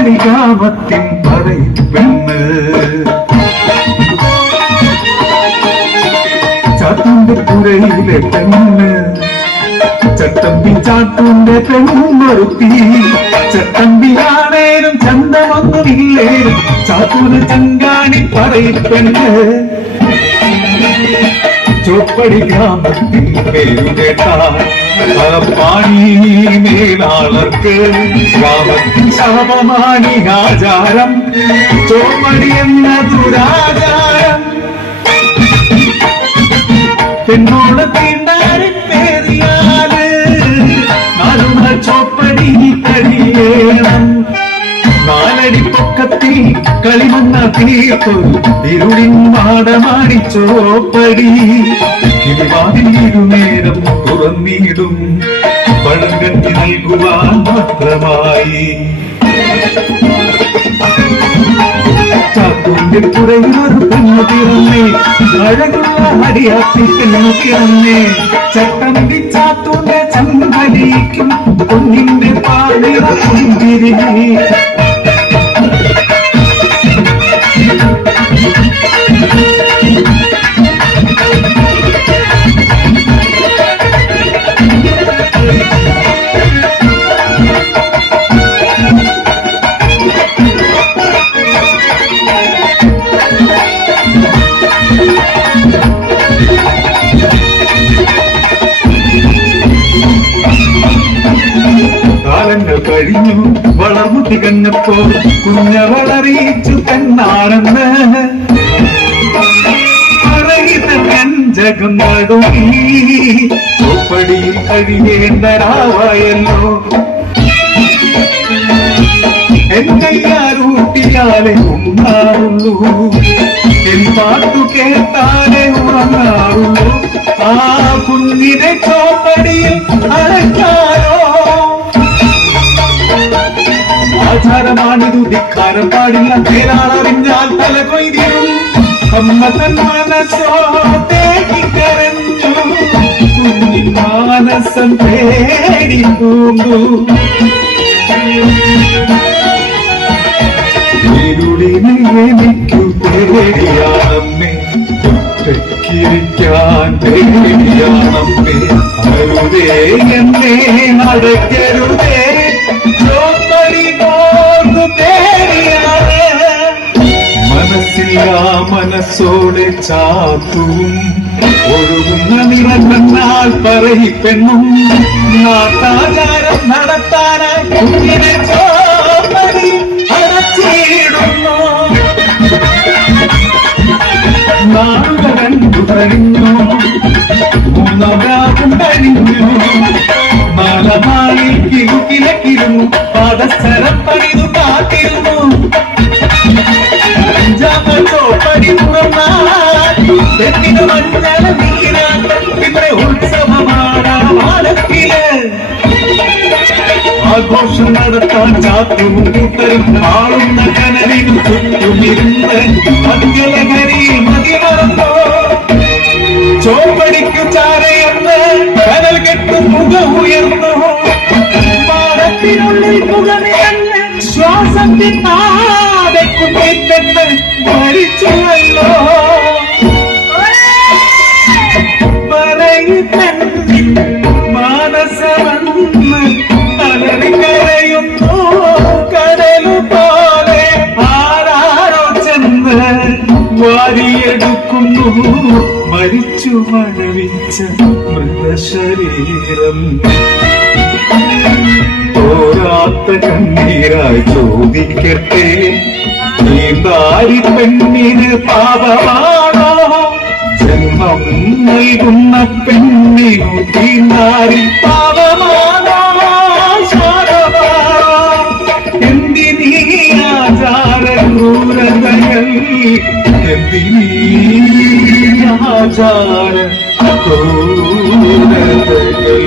ചോപ്പടി ഗ്രാമത്തിൻ പറയിപ്പെണ്ണ് ചാത്തൂന്റെ പുരയിലെ പെണ്ണ് ചട്ടമ്പി ചാത്തൂന്റെ പെണ്ണൊരുത്തി ചട്ടമ്പിയാണേലും ചന്തമൊന്നുമില്ലേലും ചാത്തൂര് ചങ്കാണി പറയിപ്പെണ്ണ് ചോപ്പടി ഗ്രാമത്തിൽ പേരുകേട്ടാൽ പാണി മേലാളർക്ക് ഗ്രാമത്തിൽ ശാപമാണി ആചാരം ചോപ്പടി എന്ന ദുരാചാരം പെണ്ണോട് തീണ്ടാരി പേറിയാല് നാലുണ ചോപ്പടി കഴിയണം നാലടി പൊക്കത്തിൽ കളിമണ്ണ തീർത്തു ഇരുളിൻ മാടമാടി ചോപ്പടി ഇരുവാതിരുനേരം തുറന്നിടും പഴം കെട്ടി നൽകുവാൻ മാത്രമായി ചാത്തൂന്റെ പുറയിലൊരു പെണ്ണു പിറന്നേ അഴകുള്ള അടിയാത്തി പെണ്ണു പിറന്നേ ചട്ടമ്പി ചാത്തൂന്റെ ചമ്പലിക്കും പൊന്നിന്റെ പാടിയ പുഞ്ചിരി കാലങ്ങൾ കഴിഞ്ഞു വളർന്നു തികഞ്ഞപ്പോൾ കുഞ്ഞവളറിയിച്ചു തന്നാണെന്ന് ജഗം നടുങ്ങി ചോപ്പടിയിൽ കഴിയേണ്ട രാവായല്ലോ എന്നയ്യാരൂട്ടിയാലെ ഉണ്ണാറുള്ളൂ എൻ പാട്ടു കേട്ടാലേ ഉറങ്ങാറുള്ളൂ ആ കുഞ്ഞിനെ ചോപ്പടിയിൽ അടക്കാരോ ആചാരമാണിതു ധിക്കാരം പാടില്ല പേരാളറിഞ്ഞാൽ തല കൊയ്തിരും അമ്മ തൻ മനസ്സോ തേടിക്കരഞ്ഞു കുഞ്ഞി മാനസം തേടി പൂണ്ടു ഇരുളിനെ എനിക്കു പേടിയാണമ്മേ ഒറ്റയ്ക്കിരിക്കാൻ പേടിയാണമ്മേ അരുതേ എന്നെ അടയ്ക്കരുതേ ചോപ്പടി പോർന്നു പേടിയാണ് മനസ്സില്ല മനസ്സോടെ ചാത്തും ഒഴുകുന്ന നിറഞ്ഞാൽ പറയിപ്പെണ്ണും നാട്ടാചാരം നടത്താനായി കുഞ്ഞിനെ ചോപ്പടി അടച്ചിടുന്നു നാളുകൾ കണ്ടു കഴിഞ്ഞു മൂന്നാം കഴിഞ്ഞു മാലമാളിൽ കിഴക്കിലക്കിരുന്നു പാദസ്ഥലം പണിതു കാത്തിരുന്നു ചോപ്പടി തുറന്നു മഞ്ഞള നീരാട്ടം ഇവിടെ ഉത്സവമാണത്തില് ആഘോഷം നടത്താൻ ചാത്തും കൂട്ടരും ആളുന്ന കനലിനും ചുറ്റുമിരുന്ന് മംഗളകരിയിൽ മതി മറന്നോ ചോപ്പടിക്കു ചാരയെന്ന് കനൽ കെട്ടും മുഖ ഉയർന്നു പാടത്തിനുള്ളിൽ മുഖമിറങ്ങ് ശ്വാസം തിന്നാതെ കുട്ടിപ്പെട്ട് മരിച്ചുവല്ലോ പറയിപ്പെണ്ണിൻ മാനസമെന്ന് അലറിക്കരയുന്നു കടലു പോലെ ആരാരോ ചെന്ന് വാരിയെടുക്കുന്നു മരിച്ചു മഴവിച്ച മൃതശരീരം തോരാത്ത കണ്ണീരായി ചോദിക്കട്ടെ ഈ ദാരി പെണ്ണിന് പാപമാണോ ജന്മം നൽകുന്ന പെണ്ണിനു ഈ നാരി പാപമാണോ ശാപമാണോ എന്തിനീ ആചാര ക്രൂരതകൾ എന്തിനീ ആചാര ക്രൂരതകൾ